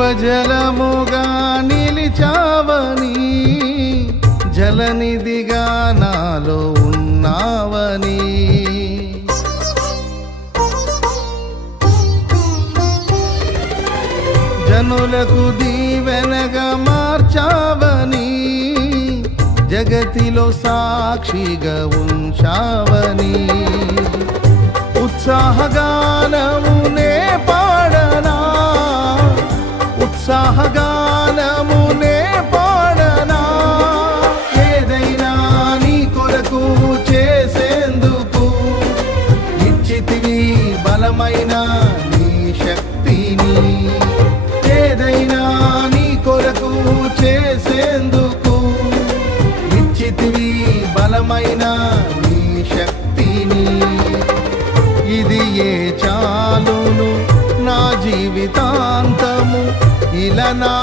జీవజలముగా నిలిచావని, జలనిధిగా నాలో ఉన్నావని, జనులకు దీవెనగా మార్చావని, జగతిలో సాక్షిగా ఉంచావని, ఉత్సాహగానమునే పాడనా, ఉత్సాహగానమునే పాడనా, ఏదైనా నీ కొరకు చేసేందుకు ఇచ్చితివి బలమైన నీ శక్తిని, ఏదైనా నీ కొరకు చేసేందుకు ఇచ్చితివి బలమైన నీ శక్తిని, ఇది ఏ చాలును నా జీవితాంతము ఇలా నా